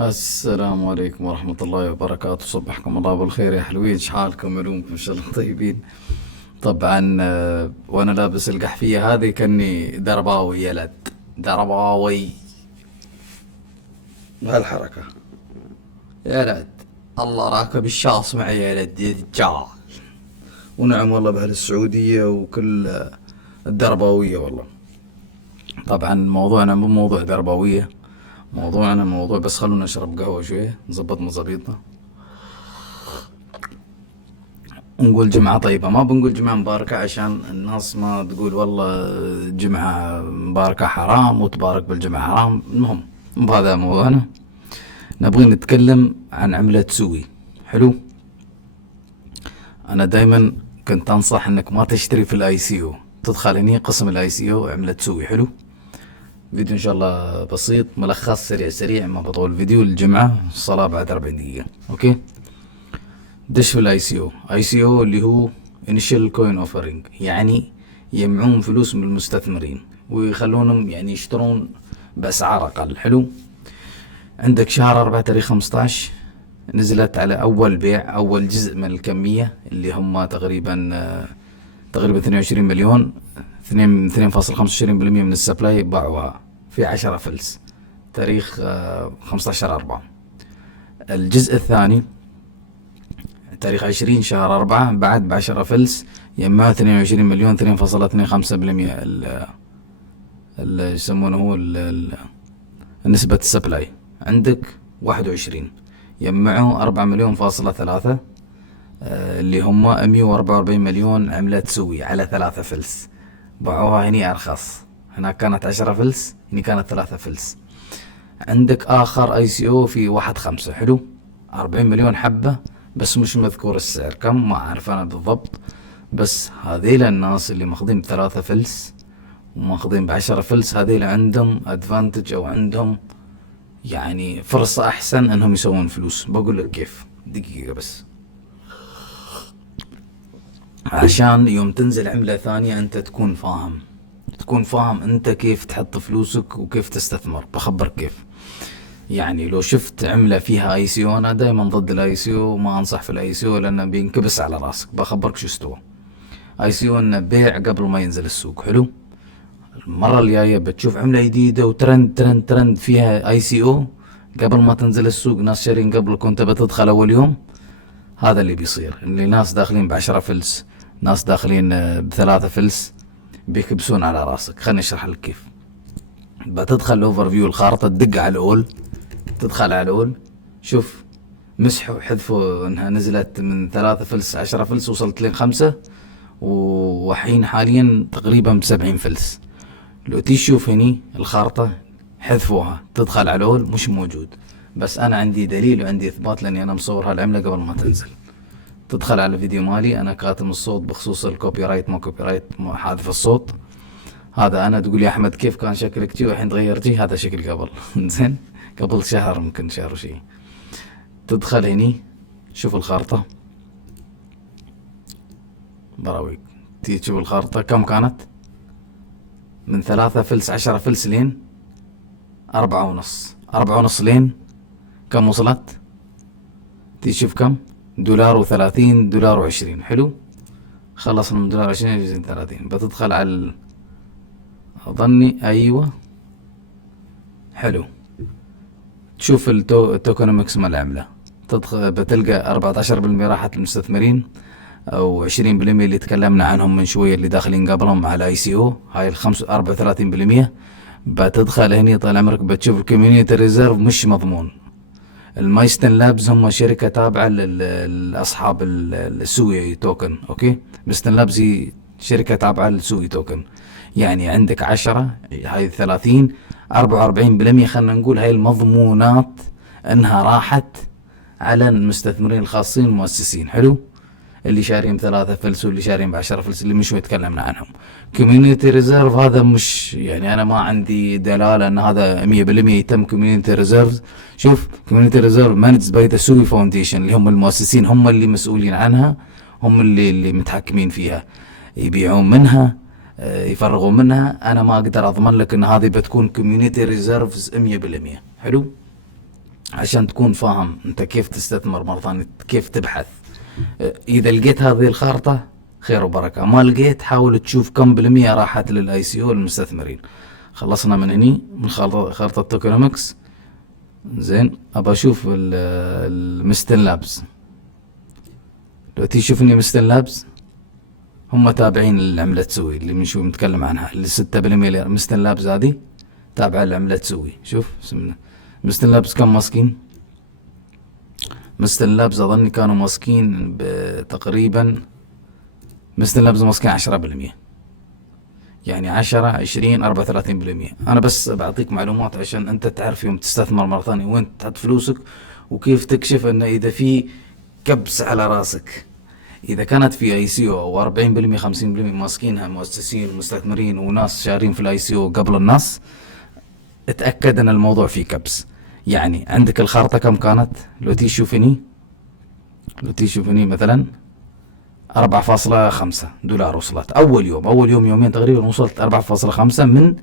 السلام عليكم ورحمة الله وبركاته. صبحكم الله بالخير يا حلوين، شحالكم علومكم إن شاء الله طيبين. طبعا وأنا لابس القحفية هذه كأني درباوي يلد، درباوي بهالحركة يلد. الله راكب الشاص معي يلد يا دجال. ونعم والله بأهل السعودية وكل الدرباوية والله. طبعا موضوعنا مو موضوع درباوية، موضوعنا موضوع بس خلونا نشرب قهوة شوية نظبط مظابيطنا ونقول جمعة طيبة. ما بنقول جمعة مباركة عشان الناس ما تقول والله جمعة مباركة حرام وتبارك بالجمعة حرام. المهم مو هذا موضوعنا، نبغي نتكلم عن عملة سوي. حلو، أنا دايما كنت أنصح أنك ما تشتري في الاي سي او، تدخل هني قسم الاي سي او عملة سوي. حلو، فيديو ان شاء الله بسيط ملخص سريع سريع ما بطول. فيديو الجمعة الصلاة بعد 40 دقيقة. اوكي، دش في الاي سي او. اي سي او اللي هو انيشال كوين اوفرنج، يعني يجمعون فلوس من المستثمرين ويخلونهم يعني يشترون باسعار اقل. حلو، عندك شهر 4 تاريخ 15 نزلت على اول بيع اول جزء من الكمية اللي هم تقريبا 22 مليون. 2.25% من السبلاي باعوها في 10 فلس تاريخ 15/4. الجزء الثاني تاريخ 20 شهر 4 بعد ب10 فلس يجمعوا 22 مليون 2.25%. اللي يسمونه هو نسبة السبلاي عندك 21 يجمعوا 4 مليون فاصلة 3 اللي هم 144 مليون عملة تسوي على 3 فلس. باعوها هني أرخص، هناك كانت 10 فلس هني كانت 3 فلس. عندك آخر اي سي او في 1/5. حلو، 40 مليون حبة بس مش مذكور السعر كم، ما أعرف أنا بالضبط. بس هذيل الناس اللي ماخذين ب3 فلس وماخذين ب10 فلس هذيل عندهم ادفانتج أو عندهم يعني فرصة أحسن أنهم يسوون فلوس. بقول لك كيف، دقيقة بس. عشان يوم تنزل عملة ثانية انت تكون فاهم انت كيف تحط فلوسك وكيف تستثمر. بخبرك كيف. يعني لو شفت عملة فيها اي سي او، انا دايما ضد الاي سي او، ما انصح في الاي سي او لانه بينكبس على راسك. بخبرك شو استوى اي سي او، انه بيع قبل ما ينزل السوق. حلو، المرة الجاية بتشوف عملة جديدة وترند ترند ترند فيها اي سي او قبل ما تنزل السوق، ناس شارين قبلك وانت بتدخل اول يوم. هذا اللي بيصير، اللي ناس داخلين ب10 فلس ناس داخلين ب3 فلس بيكبسون على راسك. خلني اشرح لك كيف. بتدخل اوفر فيو الخارطة، تدق على الاول، تدخل على الاول شوف مسحوا حذفوا انها نزلت من 3 فلس 10 فلس وصلت لين 5 وحين حاليا تقريبا ب70 فلس. لو تشوف هني الخارطة حذفوها، تدخل على الاول مش موجود. بس انا عندي دليل وعندي اثبات لاني انا مصور هالعملة قبل ما تنزل. تدخل على الفيديو مالي، انا كاتم الصوت بخصوص الكوبي رايت ما كوبي رايت حاذف الصوت. هذا انا تقول يا احمد كيف كان شكلك جي والحين تغير جي، هذا شكل قبل زين قبل شهر ممكن شهر وشي. تدخل هني شوف الخارطة براويك، تيجي تشوف الخارطة كم كانت من 3 فلس 10 فلس لين 4.5. 4.5 لين كم وصلت؟ تيجي تشوف كم $1.30 $1.20. حلو، خلصنا من $1.20 يجي 30. بتدخل على اظني ايوه حلو، تشوف التوكونومكس مال العملة. تدخل بتلقى 14% راحت للمستثمرين او 20% اللي تكلمنا عنهم من شوية اللي داخلين قبلهم على اي سي او. هاي 34%. بتدخل هني طال عمرك بتشوف الكوميونيتي ريزيرف مش مضمون. المايستن لابز هم شركة تابعة لأصحاب السوي توكن. اوكي، مايستن لابز هي شركة تابعة للسوي توكن. يعني عندك 10 هاي 30 44%. خلنا نقول هاي المضمونات انها راحت على المستثمرين الخاصين المؤسسين. حلو، اللي شارين ب3 فلس واللي شارين ب10 فلس اللي مش تكلمنا عنهم. كوميونيتي ريزيرف هذا مش يعني انا ما عندي دلالة ان هذا 100% يتم كوميونيتي ريزيرف. شوف كوميونيتي ريزيرف مانجد باي ذا سوي فاونديشن اللي هم المؤسسين، هم اللي مسؤولين عنها، هم اللي متحكمين فيها، يبيعون منها يفرغون منها. انا ما اقدر اضمن لك ان هذه بتكون كوميونيتي ريزيرفز 100%. حلو، عشان تكون فاهم انت كيف تستثمر مرة ثانية، كيف تبحث. اذا لقيت هذه الخارطة خير وبركة، ما لقيت حاول تشوف كم بالمية راحت للاي سي او المستثمرين. خلصنا من هني من خارطة توكنومكس. زين ابى اشوف المستن لابس. لو تشوفني مستن لابس هم تابعين للعملة تسوي اللي بنشوف نتكلم عنها، اللي 6% مستن لابس هذه تابعة للعملة تسوي. شوف مستن لابس كم ماسكين؟ مستن لابس اظني كانوا ماسكين تقريبا، مستن لابس ماسكين 10%، يعني 10 20 34%. انا بس بعطيك معلومات عشان انت تعرف يوم تستثمر مرة ثانية وين تحط فلوسك، وكيف تكشف ان اذا في كبس على راسك. اذا كانت في اي سي او و 40% 50% ماسكينها مؤسسين ومستثمرين وناس شارين في الاي سي او قبل الناس، اتأكد ان الموضوع فيه كبس. يعني عندك الخارطة كم كانت؟ لو تشوفني مثلا 4.5 دولار وصلت اول يوم يومين تقريبا، وصلت 4.5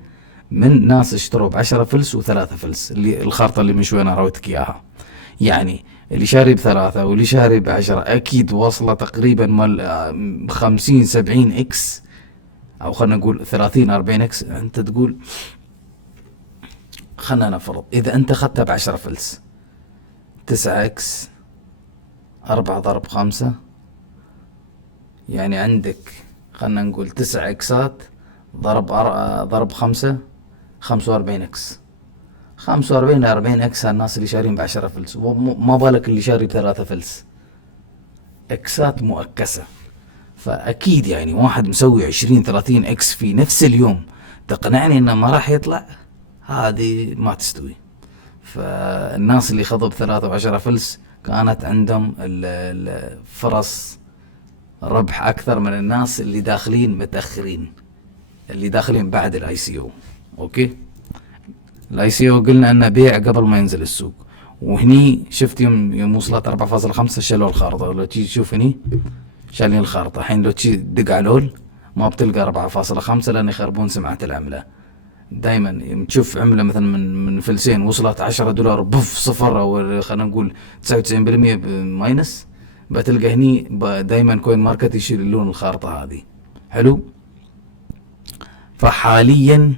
من ناس اشتروا ب10 فلس و3 فلس، اللي الخارطة اللي من شوي انا رويتك اياها. يعني اللي شاري ب3 واللي شاري ب10 اكيد واصلة تقريبا مال 50 70 اكس، او خلنا نقول 30 40 اكس. انت تقول خلنا نفرض اذا انت اخذتها ب10 فلس 9 اكس 4 ضرب 5، يعني عندك خلنا نقول 9 اكسات ضرب 5 45 اكس. 45 ل 40 اكس الناس اللي شارين ب10 فلس، وما بالك اللي شاري ب3 فلس، اكسات مؤكسة. فاكيد يعني واحد مسوي 20 30 اكس في نفس اليوم تقنعني انه ما راح يطلع، هذه ما تستوي. فالناس اللي خذوا ب3 و10 فلس كانت عندهم الفرص ربح اكثر من الناس اللي داخلين متاخرين، اللي داخلين بعد الاي سي او. اوكي، الاي سي او قلنا انه بيع قبل ما ينزل السوق، وهني شفت يوم وصلت 4.5 شالوا الخارطة. لو تيجي تشوف هني شالين الخارطة. الحين لو تيجي تدق على لول ما بتلقى 4.5 لان يخربون سمعة العملة. دايما تشوف عملة مثلا من فلسين وصلت 10 دولار بف صفر، او خلينا نقول 99% ماينس، بتلقى هني دايما كوين ماركت يشيلون الخارطة هذه. حلو. فحاليا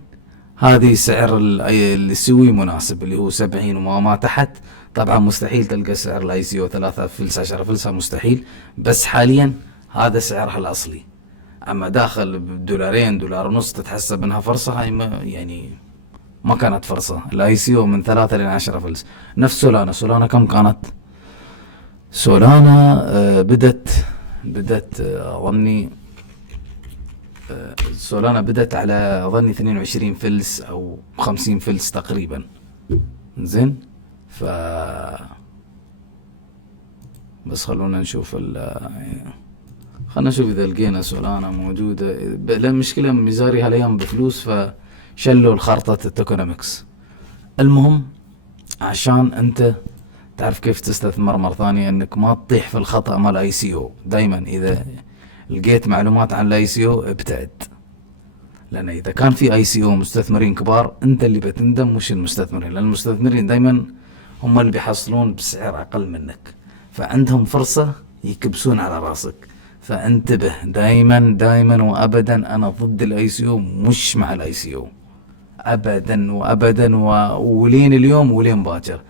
هذه سعر اللي يسوي مناسب اللي هو 70 وما تحت. طبعا مستحيل تلقى سعر الاي سي او 3 فلس 10 فلس، مستحيل. بس حاليا هذا سعرها الاصلي. اما داخل $2 $1.5 تتحسب انها فرصة، هاي يعني ما كانت فرصة. الاي سي او من 3 ل 10 فلس. نفس سولانا كم كانت؟ سولانا بدت اظني سولانا بدت على اظني 22 فلس او 50 فلس تقريبا. زين، بس خلونا نشوف خلنا نشوف اذا لقينا سولانا موجودة. المشكلة ميزاري هالايام بفلوس فشلوا الخارطة التوكنومكس. المهم عشان انت تعرف كيف تستثمر مرة ثانية، انك ما تطيح في الخطأ مال اي سي او. دايما اذا لقيت معلومات عن الاي سي او ابتعد، لان اذا كان في اي سي او مستثمرين كبار انت اللي بتندم مش المستثمرين، لان المستثمرين دايما هم اللي بيحصلون بسعر اقل منك، فعندهم فرصة يكبسون على راسك. فانتبه دايما وابدا، انا ضد الاي سي او، مش مع الاي سي او ابدا وابدا ولين اليوم ولين باكر.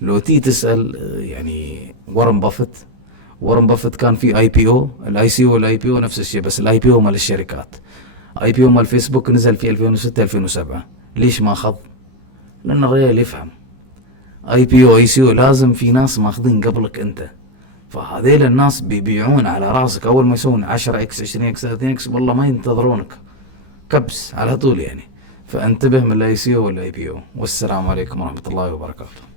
لو تي تسأل يعني وارن بافت كان في اي بي او. الاي سي او والاي بي او نفس الشيء، بس الاي بي او مال الشركات. اي بي او مال فيسبوك نزل في 2006 2007. ليش ما اخذ؟ لان الرجال يفهم. اي بي او اي سي او لازم في ناس ماخذين قبلك انت، فهذيل الناس بيبيعون على راسك. اول ما يسوون 10 اكس 20 اكس 30 اكس والله ما ينتظرونك، كبس على طول يعني. فانتبه من الاي سي او والاي بي او. والسلام عليكم ورحمة الله وبركاته.